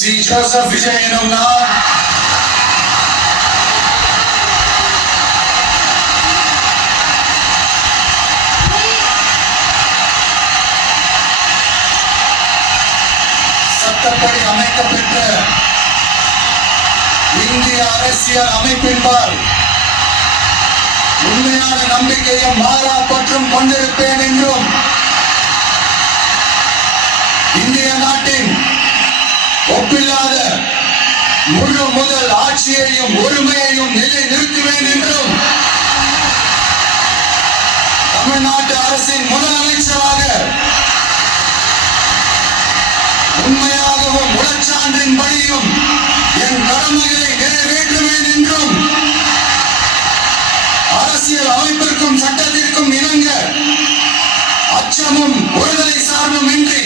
C Joseph Vijay எனும் நான் சட்டப்படி அமைக்கப்பெற்ற இந்திய அரசியல் அமைப்பின்பால் உண்மையான நம்பிக்கையும் மாறா பற்றும் கொண்டிருப்பேன் என்றும் இந்திய நாட்டின் ஒப்பில்லாத முழு முதல் ஆட்சியையும் ஒருமையையும் நிலை நிறுத்துவேன் என்றும் தமிழ்நாட்டு அரசின் முதலமைச்சராக உண்மையாகவும் உளச்சான்றின்படியும் என் கடமைகளை நிறைவேற்றுவேன் என்றும் அரசியல் அமைப்பிற்கும் சட்டத்திற்கும் இணங்க அச்சமும் ஒருதலை சார்பும் இன்றி